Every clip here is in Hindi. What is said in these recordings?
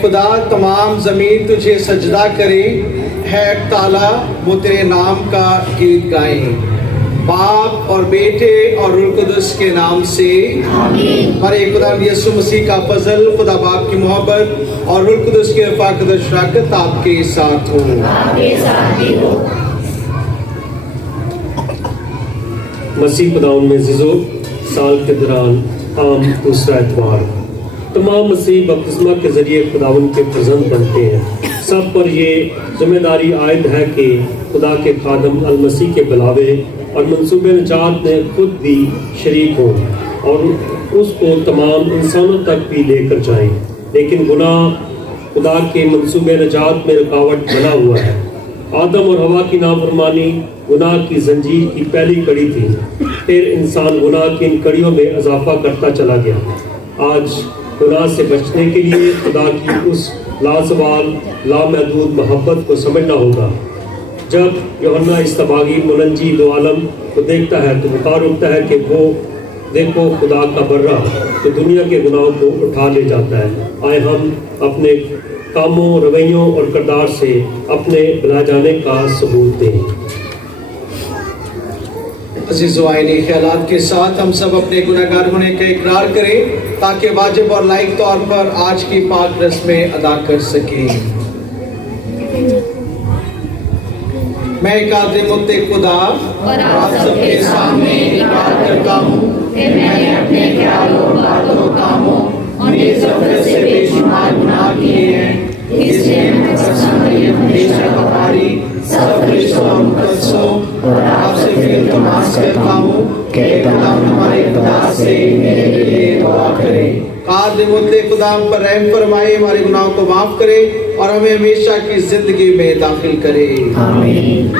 खुदा तमाम ज़मीन तुझे सजदा करे, है ताला वो तेरे नाम का गीत गाएं। बाप और बेटे और रूह कुदस के नाम से आमीन। हमारे खुदा यीशु मसीह का फजल, खुदा बाप की मोहब्बत और रूह कुदस की रफ़ाक़त शराकत आपके साथ हो। मसीह खुदाउन में जिज़ो साल के दौरान आम दूसरा एतवार तमाम मसीह बपतिस्मा के ज़रिए खुदावन के फर्जंद बनते हैं। सब पर ये जिम्मेदारी आयद है कि खुदा के खादम अल मसीह के बुलावे और मंसूबे निजात में खुद भी शरीक हों और उसको तमाम इंसानों तक भी लेकर जाएं। लेकिन गुनाह खुदा के मंसूबे निजात में रुकावट बना हुआ है। आदम और हवा की नाफरमानी गुनाह की जंजीर की पहली कड़ी थी। फिर इंसान गुनाह की इन कड़ियों में इजाफा करता चला गया। आज गुनाह से बचने के लिए खुदा की उस लाजवाल लामहदूद मोहब्बत को समझना होगा। जब यूहन्ना इस्तबागी मुनज्जी दो आलम को देखता है तो बुखार उठता है कि वो देखो खुदा का बर्रा जो दुनिया के गुनाहों को उठा ले जाता है। आए हम अपने कामों, रवैयों और किरदार से अपने बुलाए जाने का सबूत दें। अज़ीज़ वाइनी ख्यालात के साथ हम सब अपने गुनहगार होने का इकरार करें ताकि वाजिब और लायक तौर पर आज की पाक रस्में अदा कर सकें। मैं एक आदिमुत्ते खुदा और आप सबके सामने इकरार करता हूँ कि मैंने अपने ख्यालों, बातों, कामों और निज़त से बेशुमार गुनाह किए हैं। इसलिए मैं कसम हमेशा हमारी सब रिश्तों और मुकद्दसों और आपसे फिर इल्तिमास करता हूँ कि खुदा हमारे खुदा से मेरे लिए दुआ करें। कादिमुत्ते खुदा हम पर रहम फरमाए, हमारे गुनाहों को माफ करे और हमें हमेशा की जिंदगी में दाखिल करे। आमीन।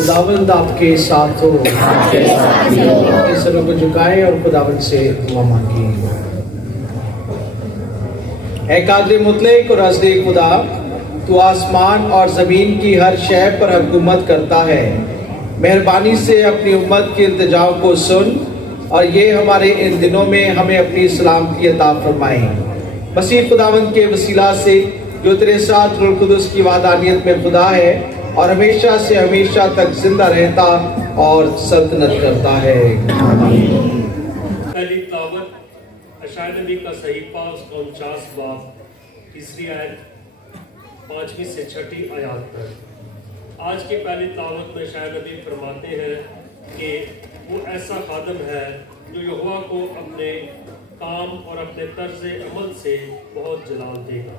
खुदावंद आपके साथ हो। अपने सरों को झुकाएं और खुदावंद से दुआ मांगी। ऐ कादिर मुतलक और हस्ती खुदा, तू आसमान और जमीन की हर शय पर हुकूमत करता है। मेहरबानी से अपनी उम्मत के इल्तिजाओं को सुन और ये हमारे इन दिनों में हमें अपनी सलामती अता फरमाए। मसीह खुदावंद के वसीला से जो तेरे साथ रूह कुदस की वादानियत में खुदा है और हमेशा से हमेशा तक जिंदा रहता और सल्तनत करता है। पहली तावत अशाया नबी का सहीफा 49 बाब तीसरी आयत 5वीं से 6ठी आयत तक। आज की पहली तावत में अशाया नबी फरमाते हैं कि वो ऐसा खादम है जो यहोवा को अपने काम और अपने तर्ज अमल से बहुत जलाल देगा।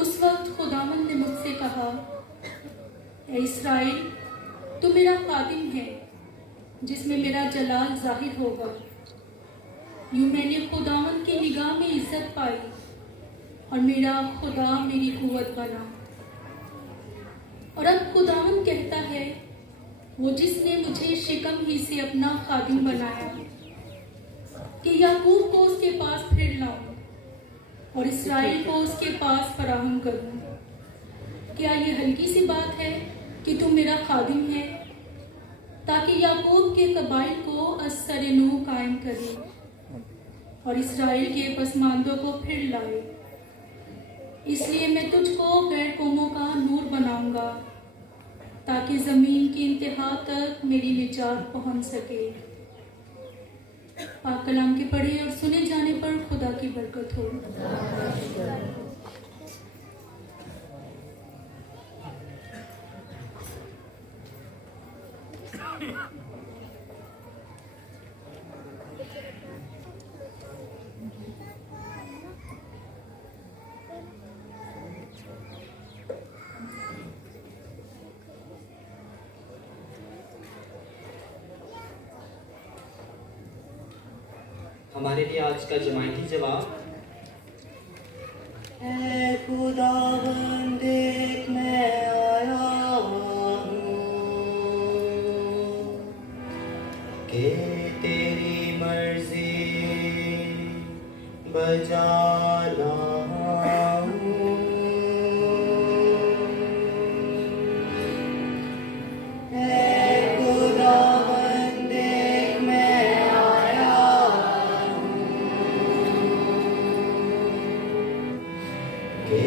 उस वक्त खुदावंद ने मुझसे कहा, ए इस्राएल, तू मेरा खादिम है जिसमें मेरा जलाल जाहिर होगा। यूं मैंने खुदावंद की निगाह में इज्जत पाई और मेरा खुदा मेरी कुव्वत बना। और अब खुदावंद कहता है, वो जिसने मुझे शिकम ही से अपना खादिम बनाया, कि याकूब को उसके पास फिर लाऊं और इस्राएल को उसके पास फराहम करूं। क्या ये हल्की सी बात है कि तुम मेरा खादिम है, ताकि याकूब के कबाइल को असर-ए-नू कायम करे और इस्राएल के पसमानदों को फिर लाए। इसलिए मैं तुझको गैर कौमों का नूर बनाऊंगा, ताकि जमीन की इंतहा तक मेरी निजात पहुंच सके। पाक कलाम के पढ़े और सुने जाने पर खुदा की बरकत हो। हमारे लिए आज का जमायती जवाब, ऐ खुदावंद देख मैं आया हूँ, कि तेरी मर्जी बजा लाऊं। ऐ खुदावंद देख मैं आया हूँ, कि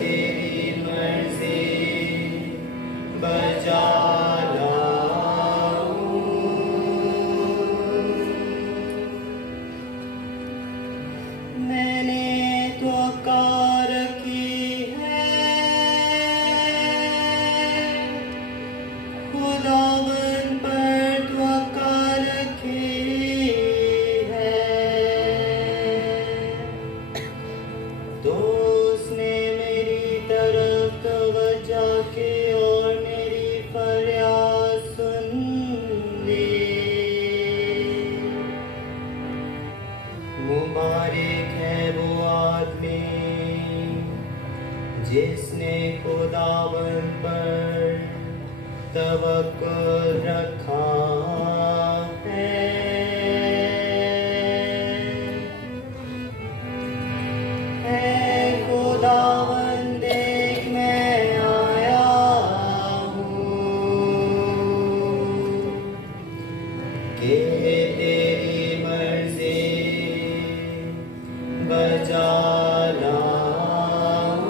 तेरी मर्जी बजा लाऊं। मैंने तो कार की है खुदावन पर तो कार की है, तो उसने मेरी तरफ तवज्जो की और मेरी फरियाद सुन ली। मुबारक है वो आदमी जिसने खुदावन पर तवक्कुल रखा है। खुदावन देख मैं आया हूँ कि तेरी मर्जी बजा लाऊं।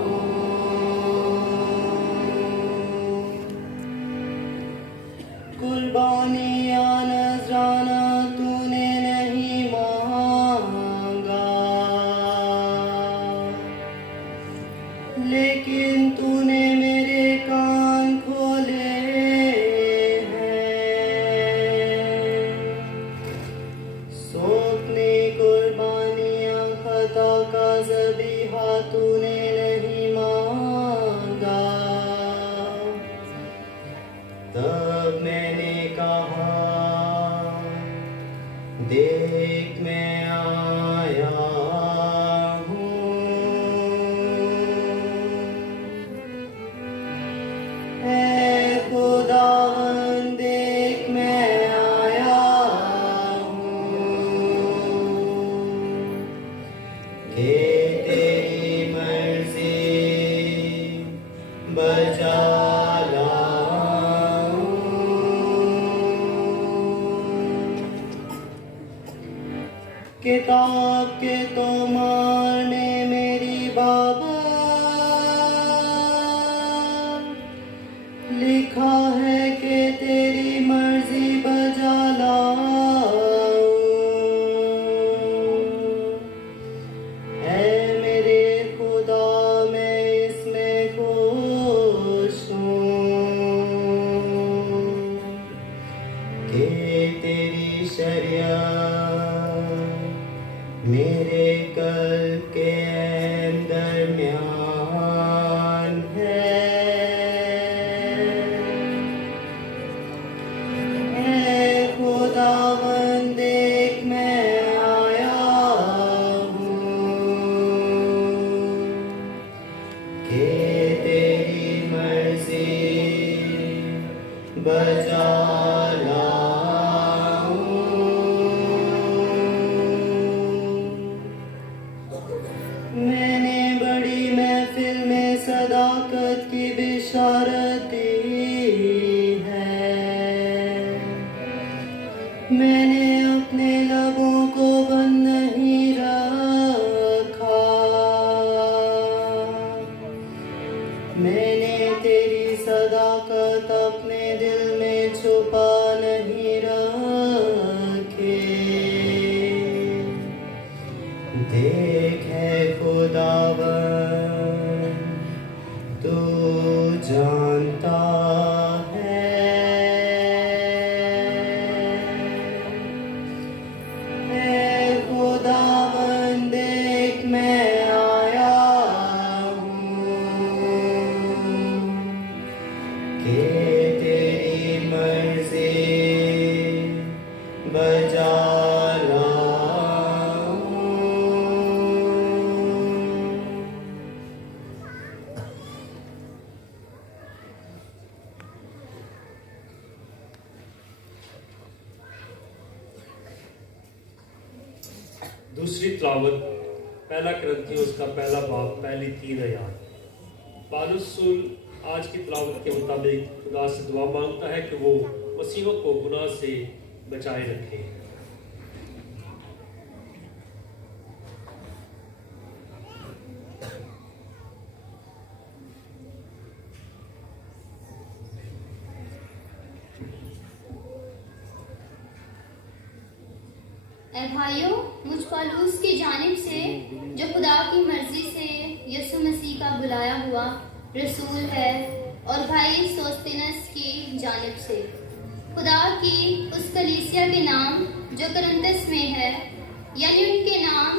कुर्बानियाँ नजराना तूने नहीं मांगा, लेकिन तूने मेरे कान खोले हैं। सौंपने कुर्बानियाँ खता का ज़बीहा तूने नहीं मांगा। तब मैंने कहा देख मैं आया हूँ। खुदावन देख मैं आया हूँ कि तेरी मर्जी बजा लाऊं। किताब के तो मारने मेरी बाबा लिखा है कि तेरी मर्जी बजा लाऊं। ऐ मेरे खुदा मैं इसमें खुश हूँ कि तेरी शरीयत मेरे कल के दरमियान है। खुदावन देख मैं आया हूँ कि तेरी मर्जी बजा लाऊं। मैंने बड़ी महफिल में सदाकत की बिशारत दी है। मैंने अपने लबों को बंद नहीं रखा। मैंने तेरी सदाकत अपने दिल में छुपा नहीं रखी। देख है खुदावन तू जानता है। खुदावन देख मैं आया हूँ कि तेरी मर्जी बजा लाऊं। दूसरी तिलावत पहला करंथियों उसका पहला बाब पहली 3 आयत। पौलुस आज की तिलावत के मुताबिक खुदा से दुआ मांगता है कि वो मसीहों को गुनाह से बचाए रखे। भाइयों, मुझ पौलुस की जानिब से जो खुदा की मर्जी से यीशु मसीह का बुलाया हुआ रसूल है, और भाई सोस्थिनस की जानिब से खुदा की उस कलीसिया के नाम जो कुरिन्थस में है, यानी उनके नाम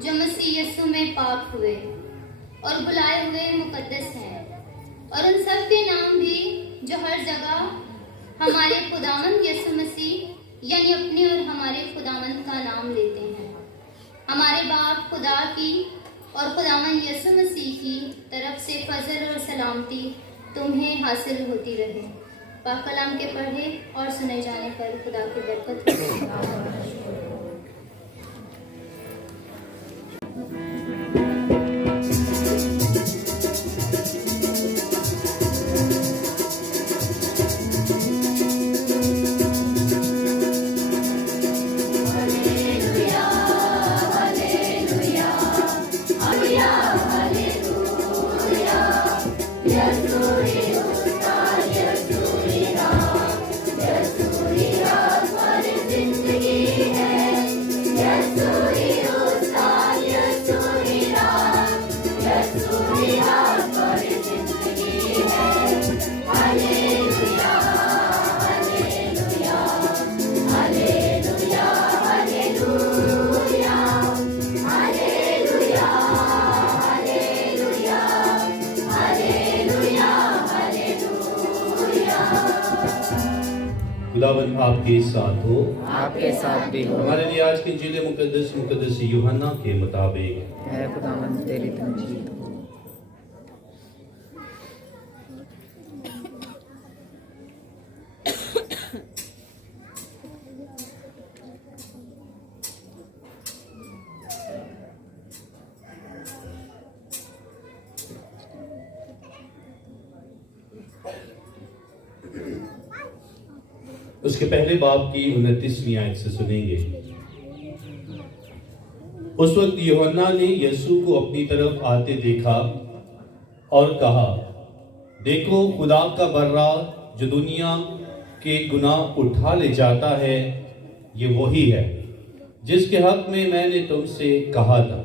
जो मसीह यीशु में पाक हुए और बुलाए हुए मुकद्दस हैं, और उन सब के नाम भी जो हर जगह हमारे खुदावंद यीशु मसीह यानी अपने और हमारे खुदावंद का नाम लेते हैं। हमारे बाप खुदा की और खुदावन यीशु मसीह की तरफ से फजल और सलामती तुम्हें हासिल होती रहे। पाक कलाम के पढ़े और सुने जाने पर खुदा की बरकत हो। खुदावंद आपके साथ हो, आपके साथ भी हो। हमारे लिए आज के इंजील मुकद्दस यूहन्ना के मुताबिक। है खुदावंद तेरी तमजीद हो। उसके पहले बाब की 29वीं आयत से सुनेंगे। उस वक्त यूहन्ना ने यीशु को अपनी तरफ आते देखा और कहा, देखो खुदा का बर्रा जो दुनिया के गुनाह उठा ले जाता है, ये वही है जिसके हक में मैंने तुमसे कहा था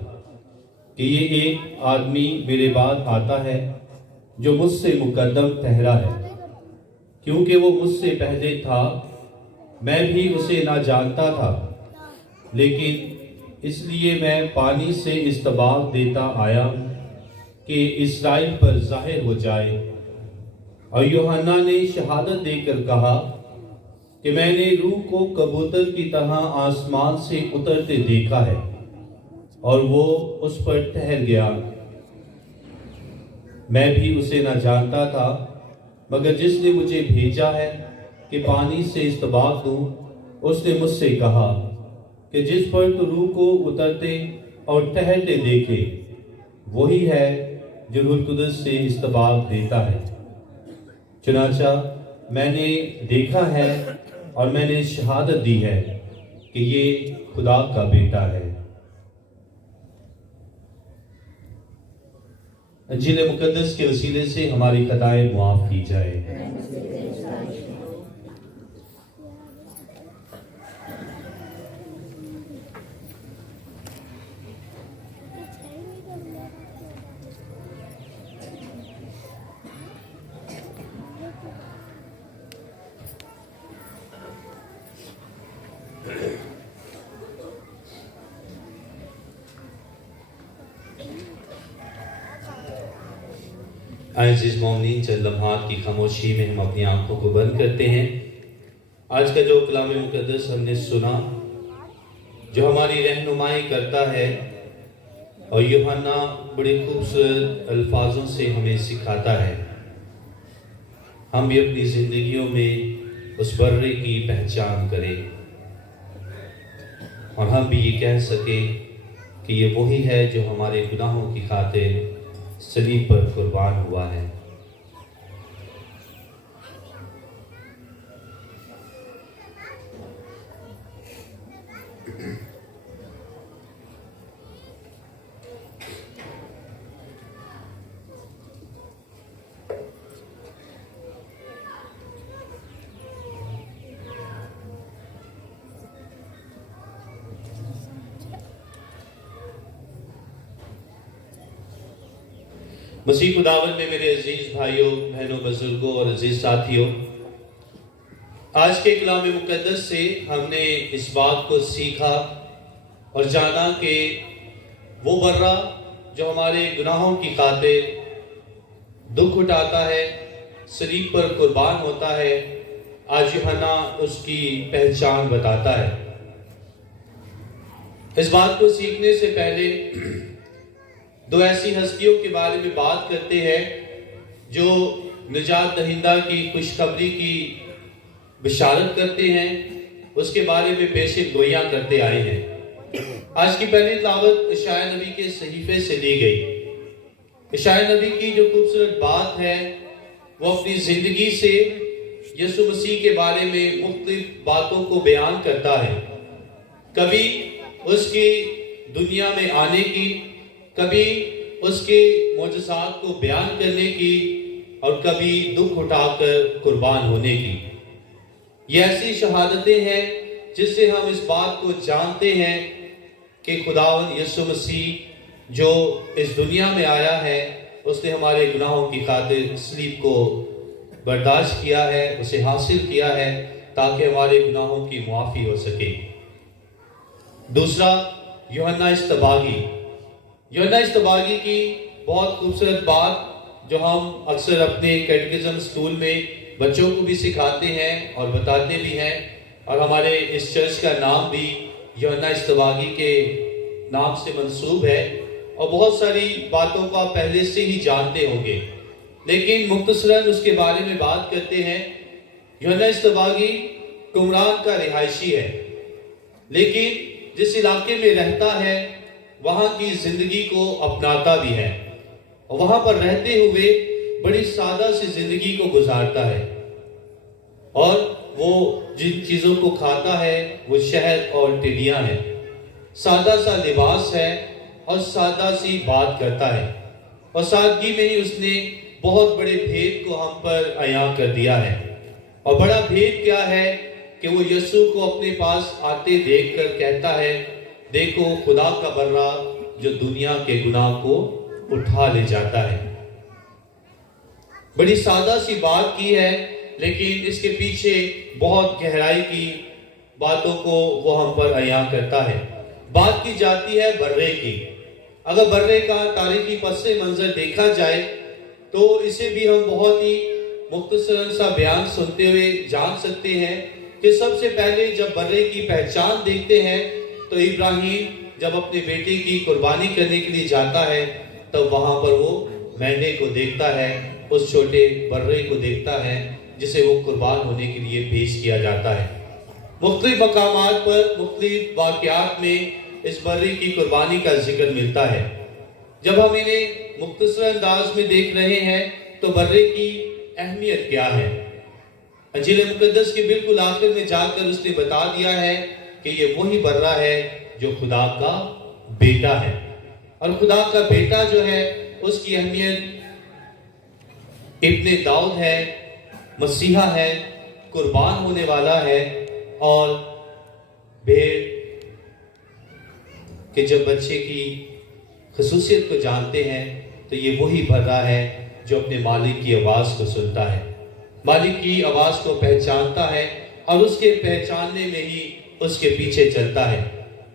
कि ये एक आदमी मेरे बाद आता है जो मुझसे मुकद्दम ठहरा है, क्योंकि वो मुझसे पहले था। मैं भी उसे ना जानता था, लेकिन इसलिए मैं पानी से इस्तबाल देता आया कि इस्राएल पर जाहिर हो जाए। और यूहन्ना ने शहादत देकर कहा कि मैंने रूह को कबूतर की तरह आसमान से उतरते देखा है और वो उस पर ठहर गया। मैं भी उसे ना जानता था, मगर जिसने मुझे भेजा है कि पानी से इस्तबाल दूं, उसने मुझसे कहा कि जिस पर तू रूह को उतरते और ठहरते देखे, वही है जो रूह कुदस से इस्तबाल देता है। चुनाचा मैंने देखा है और मैंने शहादत दी है कि ये खुदा का बेटा है। इंजील मुकद्दस के वसीले से हमारी खताएं मुआफ की जाए। अज़ीज़ मोमिनीन, चंद लम्हात की खामोशी में हम अपनी आंखों को बंद करते हैं। आज का जो कलाम मुकद्दस हमने सुना, जो हमारी रहनुमाई करता है और यूहन्ना बड़े खूबसूरत अल्फाजों से हमें सिखाता है, हम भी अपनी ज़िंदगियों में उस बर्रे की पहचान करें और हम भी ये कह सकें कि ये वही है जो हमारे गुनाहों की खातिर सलीब पर कुर्बान हुआ है। मसीह खुदावन में मेरे अजीज भाइयों बहनों बुजुर्गों और अजीज साथियों, आज के कलाम मुकद्दस से हमने इस बात को सीखा और जाना कि वो बर्रा जो हमारे गुनाहों की खातिर दुख उठाता है, सलीब पर कुर्बान होता है, आज यूहन्ना उसकी पहचान बताता है। इस बात को सीखने से पहले दो ऐसी हस्तियों के बारे में बात करते हैं जो निजात दहिंदा की खुशखबरी की बिशारत करते हैं, उसके बारे में पेशे गोइयां करते आए हैं। आज की पहली तिलावत इशाया नबी के सहीफे से ली गई। इशाया नबी की जो खूबसूरत बात है वो अपनी जिंदगी से यीशु मसीह के बारे में मुख्तलिफ बातों को बयान करता है। कभी उसकी दुनिया में आने की, कभी उसके मोजज़ात को बयान करने की, और कभी दुख उठाकर कुर्बान होने की। ये ऐसी शहादतें हैं जिससे हम इस बात को जानते हैं कि खुदावंद यीशु मसीह जो इस दुनिया में आया है उसने हमारे गुनाहों की खातिर सलीब को बर्दाश्त किया है, उसे हासिल किया है ताकि हमारे गुनाहों की मुआफ़ी हो सके। दूसरा, यूहन्ना इस्तबागी की बहुत खूबसूरत बात जो हम अक्सर अपने कैटेकिज्म स्कूल में बच्चों को भी सिखाते हैं और बताते भी हैं, और हमारे इस चर्च का नाम भी यूहन्ना इस्तबागी के नाम से मंसूब है, और बहुत सारी बातों को आप पहले से ही जानते होंगे, लेकिन मुख्तसरन उसके बारे में बात करते हैं। यूहन्ना इस्तबागी कुमरान का रिहायशी है, लेकिन जिस इलाके में रहता है वहां की जिंदगी को अपनाता भी है, और वहां पर रहते हुए बड़ी सादा सी जिंदगी को गुजारता है, और वो जिन चीजों को खाता है वो शहद और टिड्डियां हैं। सादा सा लिबास है और सादा सी बात करता है, और सादगी में ही उसने बहुत बड़े भेद को हम पर अयां कर दिया है। और बड़ा भेद क्या है कि वो यीशु को अपने पास आते देखकर कहता है, देखो खुदा का बर्रा जो दुनिया के गुनाह को उठा ले जाता है। बड़ी सादा सी बात की है, लेकिन इसके पीछे बहुत गहराई की बातों को वो हम पर अयां करता है। बात की जाती है बर्रे की। अगर बर्रे का तारीखी पस मंजर देखा जाए तो इसे भी हम बहुत ही मुख्तसरन सा बयान सुनते हुए जान सकते हैं कि सबसे पहले जब बर्रे की पहचान देखते हैं तो इब्राहिम जब अपने बेटे की कुर्बानी करने के लिए जाता है तब वहां पर वो मेंढे को देखता है, उस छोटे बर्रे को देखता है जिसे वो कुर्बान होने के लिए पेश किया जाता है। मुख्तलिफ मकामात पर मुख्तलिफ वाक़यात में इस बर्रे की कुर्बानी का जिक्र मिलता है। जब हम इन्हें मुख्तसर अंदाज में देख रहे हैं तो बर्रे की अहमियत क्या है। अंजील मुकद्दस के बिल्कुल आखिर में जाकर उसने बता दिया है कि ये वही बर्रा है जो खुदा का बेटा है, और खुदा का बेटा जो है उसकी अहमियत इब्ने दाऊद है, मसीहा है, कुर्बान होने वाला है। और भेड़ के जब बच्चे की खसूसियत को जानते हैं तो ये वही बर्रा है जो अपने मालिक की आवाज़ को सुनता है, मालिक की आवाज़ को पहचानता है और उसके पहचानने में ही उसके पीछे चलता है।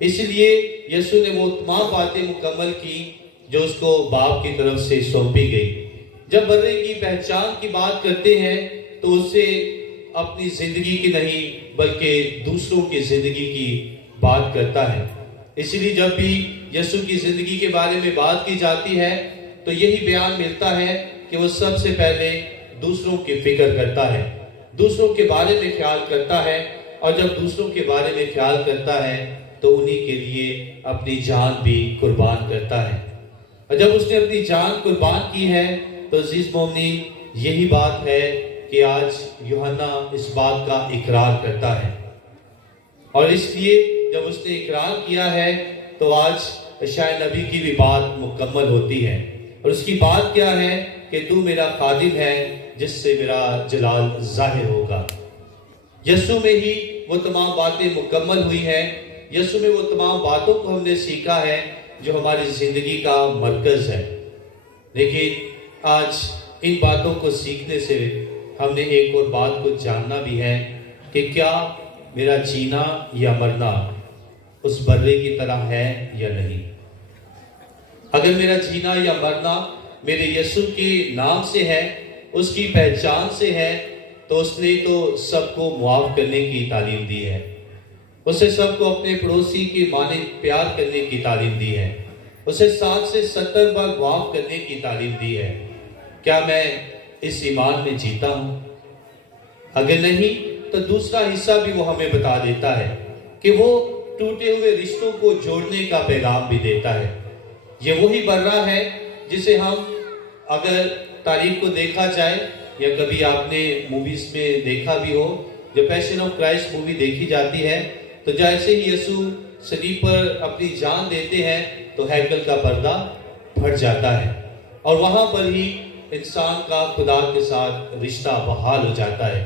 इसलिए यीशु ने वो तमाम बातें मुकम्मल की जो उसको बाप की तरफ से सौंपी गई। जब बर्रे की पहचान की बात करते हैं तो उससे अपनी जिंदगी की नहीं बल्कि दूसरों की जिंदगी की बात करता है। इसलिए जब भी यीशु की जिंदगी के बारे में बात की जाती है तो यही बयान मिलता है कि वो सबसे पहले दूसरों की फिक्र करता है, दूसरों के बारे में ख्याल करता है, और जब दूसरों के बारे में ख्याल करता है तो उन्हीं के लिए अपनी जान भी कुर्बान करता है। और जब उसने अपनी जान कुर्बान की है तो अजीज मोमिनीन, यही बात है कि आज यूहन्ना इस बात का इकरार करता है, और इसलिए जब उसने इकरार किया है तो आज यशायाह नबी की भी बात मुकम्मल होती है। और उसकी बात क्या है कि तू मेरा खादिम है जिससे मेरा जलाल जाहिर होगा। यीशु में ही वो तमाम बातें मुकम्मल हुई हैं, यीशु में वो तमाम बातों को हमने सीखा है जो हमारी जिंदगी का मरकज है। लेकिन आज इन बातों को सीखने से हमने एक और बात को जानना भी है कि क्या मेरा जीना या मरना उस बर्रे की तरह है या नहीं। अगर मेरा जीना या मरना मेरे यीशु के नाम से है, उसकी पहचान से है, तो उसने तो सबको मुआफ करने की तालीम दी है। उसे सबको अपने पड़ोसी की माने प्यार करने की तालीम दी है। उसे 60 से 70 बार माफ करने की तालीम दी है। क्या मैं इस ईमान में जीता हूं? अगर नहीं तो दूसरा हिस्सा भी वो हमें बता देता है कि वो टूटे हुए रिश्तों को जोड़ने का पैगाम भी देता है। ये वही बर्रा है जिसे हम, अगर तारीख को देखा जाए या कभी आपने मूवीज में देखा भी हो, जब पैशन ऑफ क्राइस्ट मूवी देखी जाती है तो जैसे ही यीशु सलीब पर अपनी जान देते हैं तो हैकल का पर्दा फट जाता है और वहां पर ही इंसान का खुदा के साथ रिश्ता बहाल हो जाता है।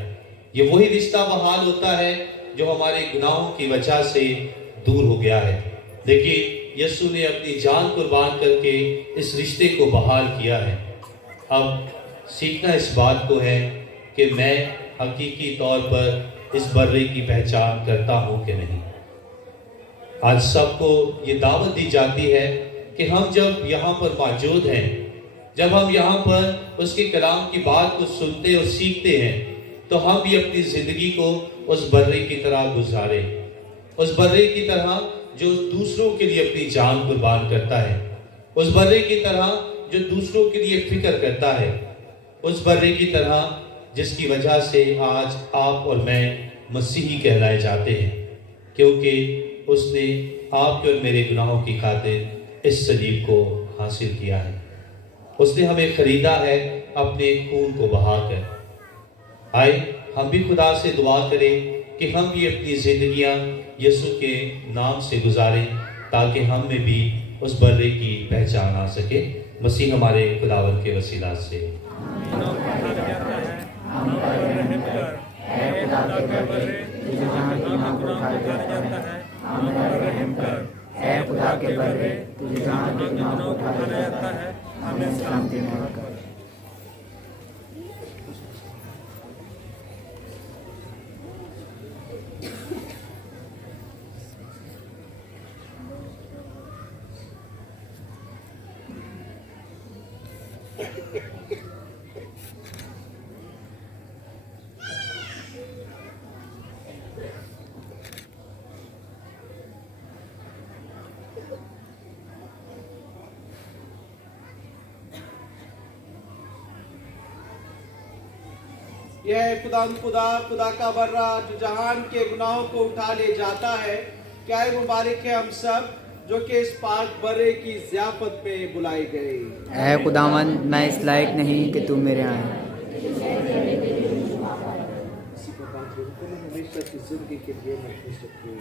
ये वही रिश्ता बहाल होता है जो हमारे गुनाहों की वजह से दूर हो गया है। देखिए यीशु ने अपनी जान कुर्बान करके इस रिश्ते को बहाल किया है। अब सीखना इस बात को है कि मैं हकीकी तौर पर इस बर्रे की पहचान करता हूं कि नहीं। आज सबको ये दावत दी जाती है कि हम जब यहाँ पर मौजूद हैं, जब हम यहाँ पर उसके कलाम की बात को सुनते और सीखते हैं, तो हम भी अपनी जिंदगी को उस बर्रे की तरह गुजारे, उस बर्रे की तरह जो दूसरों के लिए अपनी जान कुर्बान करता है, उस बर्रे की तरह जो दूसरों के लिए फिक्र करता है, उस बर्रे की तरह जिसकी वजह से आज आप और मैं मसीही कहलाए जाते हैं, क्योंकि उसने आपके और मेरे गुनाहों की खातिर इस सलीब को हासिल किया है। उसने हमें खरीदा है अपने खून को बहाकर। आए हम भी खुदा से दुआ करें कि हम भी अपनी जिंदगियां यीशु के नाम से गुजारें, ताकि हम में भी उस बर्रे की पहचान आ सके। मसीह हमारे खुदावन के वसीला से। है खुदा के बर्रे तुझे जहाँ के गुनाह को उठाया जाता है, हमें शांति में रखकर। यह है खुदा का बर्रा जो जहान के गुनाहों को उठा ले जाता है। क्या है मुबारक है हम सब जो कि इस पाक बर्रे की ज़ियाफत पे बुलाए गए। है खुदावन, मैं इस लायक नहीं कि तू मेरे आए। इसी प्रकार हमेशा की जिंदगी के लिए महफूज रखिए।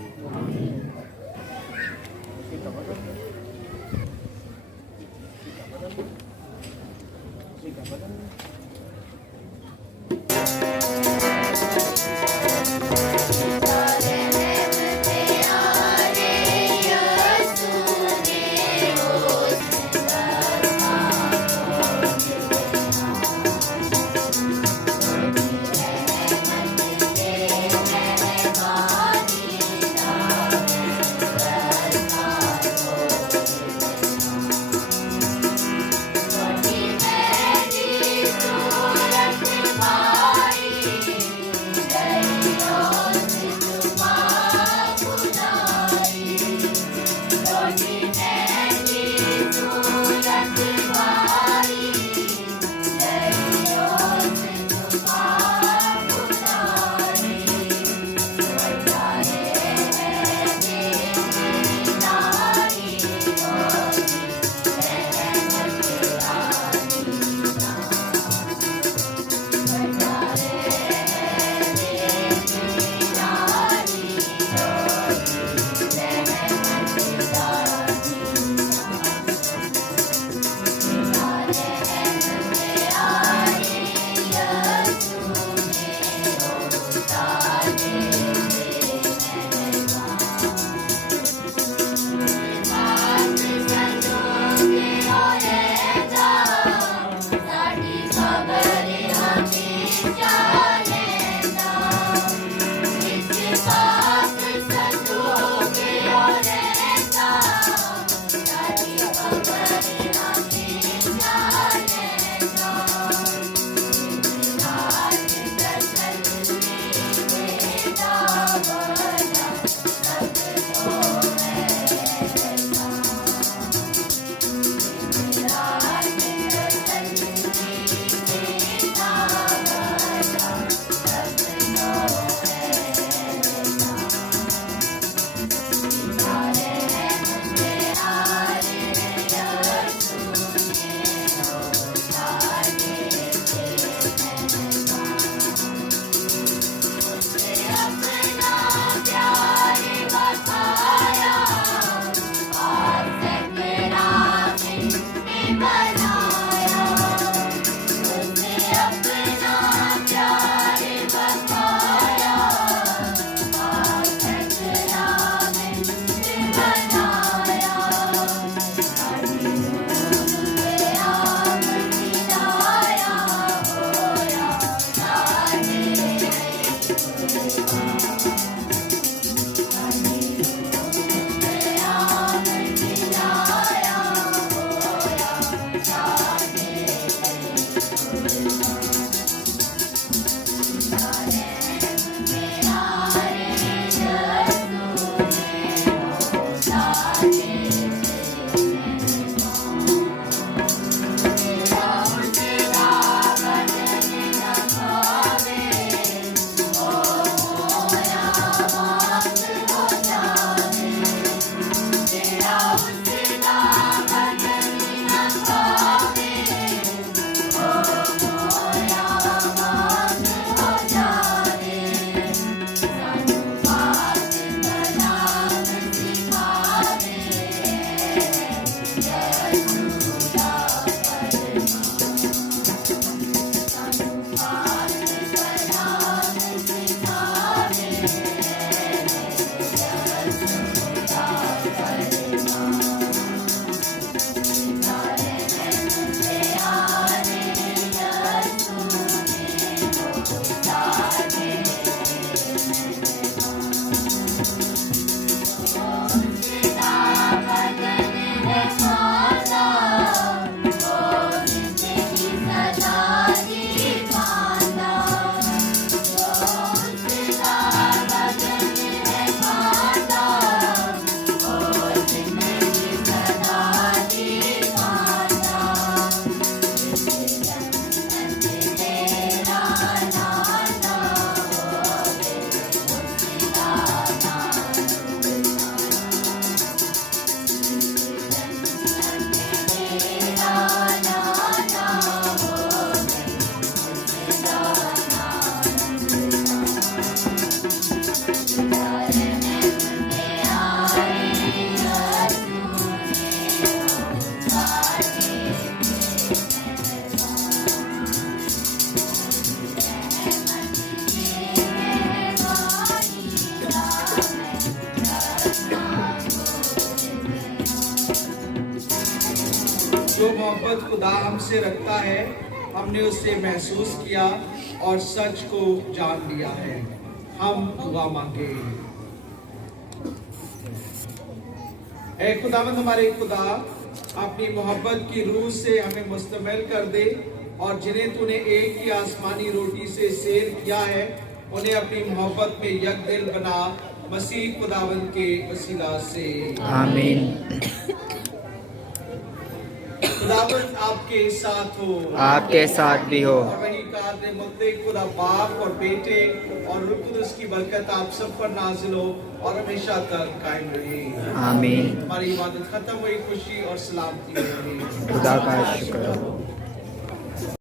जो मोहब्बत खुदा हमसे रखता है हमने उसे महसूस किया और सच को जान लिया है। हम दुआ मांगे। ऐ खुदावंद हमारे खुदा, अपनी मोहब्बत की रूह से हमें मुस्तमिल कर दे और जिन्हें तूने एक ही आसमानी रोटी से सेर किया है उन्हें अपनी मोहब्बत में यकदिल बना, मसीह खुदावंद के वसीला से आमीन। खुदावंद आपके साथ हो, आपके साथ भी हो। और वही कार मुत्तक खुदा बाप और बेटे और रूह कुदस की बरकत आप सब पर नाजिल हो और हमेशा तक कायम रहे। आमीन। हमारी इबादत खत्म हुई, खुशी और सलामती रहे। खुदा का शुक्र हो।